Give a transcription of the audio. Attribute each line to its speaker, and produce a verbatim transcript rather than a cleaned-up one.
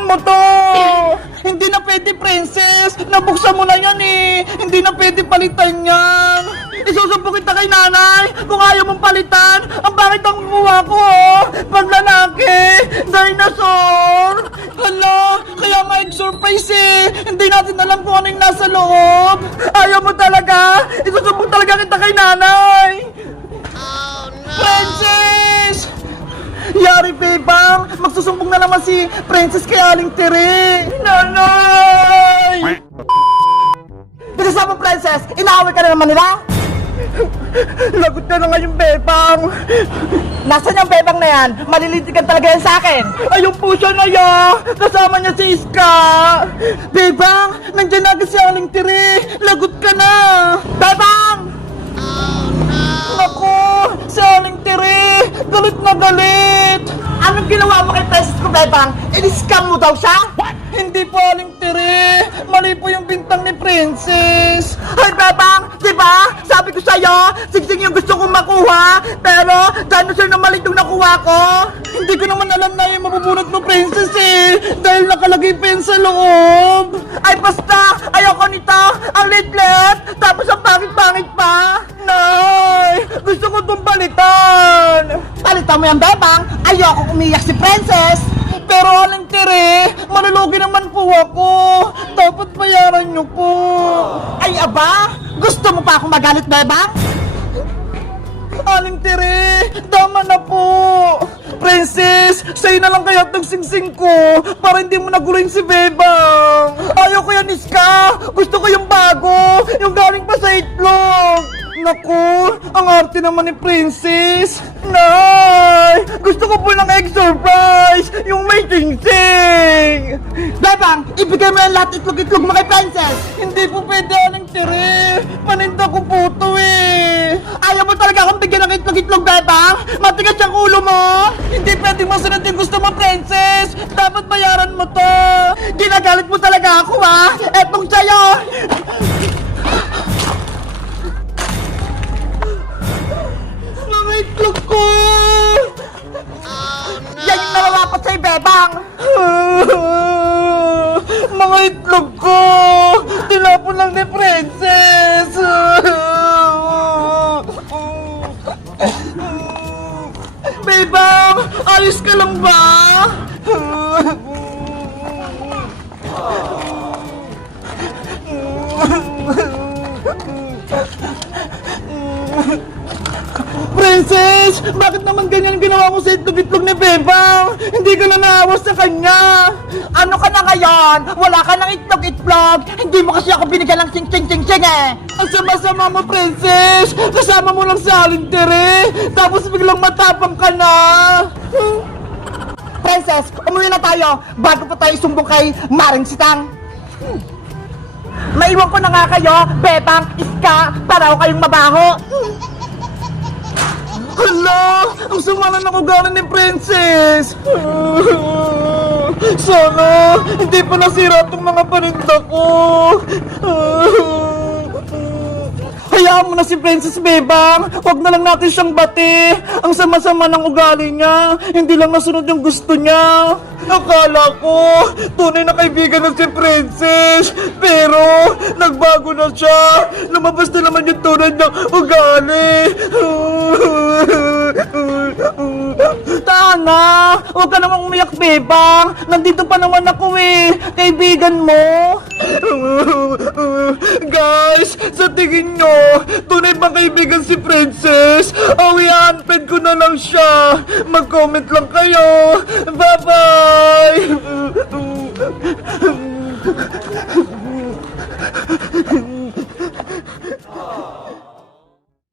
Speaker 1: mo to! Hindi na pwede, princess! Nabuksan mo na yan eh! Hindi na pwede palitan yan! Isusumpo kita kay nanay kung ayaw mong palitan! Ang bakit ang kuha ko, oh! Pag lalaki! Dinosaur! Hala! Kaya nga surprise eh! Hindi natin alam kung ano yung nasa loob! Ayaw mo talaga! Isusumpo talaga kita kay nanay! Oh, no! Princess! Yari, Bebang! Magsusumbong na naman si Princess kay Aling Tere! Nanay!
Speaker 2: Pinasama Princess, inaaway ka na naman nila?
Speaker 1: Lagot ka na nga yung Bebang!
Speaker 2: Nasaan yung Bebang na yan? Malilitigan talaga yan sa akin!
Speaker 1: Ayun po siya na ya! Kasama niya si Iska! Bebang! Nandiyan na agad si Aling Tere! Lagot ka na!
Speaker 2: Bebang!
Speaker 1: Naku! Si Aling Tere! Galit na galit!
Speaker 2: Anong ginawa mo kay Princess ko, Bebang? In-scam mo daw siya?
Speaker 1: Hindi po, Aling Tere! Mali po yung bintang ni Princess!
Speaker 2: Hoy, Bebang! Diba? Sabi ko sa'yo, sigsing yung gusto kong makuha, pero dinosaur na mali itong nakuha ko!
Speaker 1: Hindi ko naman alam na yung mabubunot mo, Princess eh! Dahil nakalagay pa yun sa loob!
Speaker 2: Ay, basta! Ayoko nito! Ang lit-lit! Tapos ang pangit-pangit pa!
Speaker 1: Nay! Gusto ko itong balitan!
Speaker 2: Palitan mo yan, Bebang! Ayoko umiyak si Princess!
Speaker 1: Pero Aling Tere, malulugi naman po ako! Dapat bayaran niyo po!
Speaker 2: Ay, aba! Gusto mo pa akong magalit, Bebang?
Speaker 1: Aling Tere, tama na po! Princess, sa'yo na lang kaya itong singsing ko para hindi mo naguluhin si Bebang! Ayaw ko yan, Iska! Gusto ko yung bago! Yung galing pa sa itlog! Naku, ang arte naman ni Princess! Nay! Gusto ko po ng egg surprise! Yung may singsing!
Speaker 2: Bebang, ibigay mo yung lahat itlog-itlog mo kay Princess!
Speaker 1: Hindi po pwede, Aling Tere! Paninda ko po to eh!
Speaker 2: Ayaw mo talaga akong bigyan ng itlog-itlog, Bebang? Matigas yung ulo mo!
Speaker 1: Hindi pwedeng masunod yung gusto mo, Princess! Dapat bayaran mo to!
Speaker 2: Ginagalit mo talaga ako, ha? Etong sa'yo!
Speaker 1: Mga itlog ko!
Speaker 2: Yan yung nalalapat sa'yo, Bebang!
Speaker 1: Mga itlog ko! Tinapon lang ni Princess! Bebang! Ayos ka lang ba? Princess! Bakit naman ganyan ginawa mo sa itlog-itlog ni Bebang? Hindi ka na naawas sa kanya!
Speaker 2: Ano ka na ngayon? Wala ka ng itlog-itlog! Hindi mo kasi ako binigyan ng sing-sing-sing-sing eh!
Speaker 1: Ang sama-sama mo, Princess! Kasama mo lang si Aling Tere! Tapos biglang matapang ka na!
Speaker 2: Princess, umuwi na tayo bago pa tayo sumbong kay Maring Sitang! Hmm. Maiwan ko na nga kayo, Bebang, Iska, para ako kayong mabaho!
Speaker 1: Hala! Ang sama na ng ugali ni Princess! Sana hindi pa nasira itong mga paninda ko! Hayaan mo na si Princess, Bebang! Huwag na lang natin siyang bati! Ang sama-sama ng ugali niya! Hindi lang nasunod yung gusto niya! Akala ko, tunay na kaibigan na si Princess! Pero, nagbago na siya! Lumabas na naman yung tunay ng ugali! Tana! Huwag ka namang umiyak, Bebang! Nandito pa naman ako eh! Kaibigan mo! Guys, sa tingin nyo, tunay bang kaibigan si Princess? O i-unfriend ko na lang siya? Mag-comment lang kayo! Bye-bye!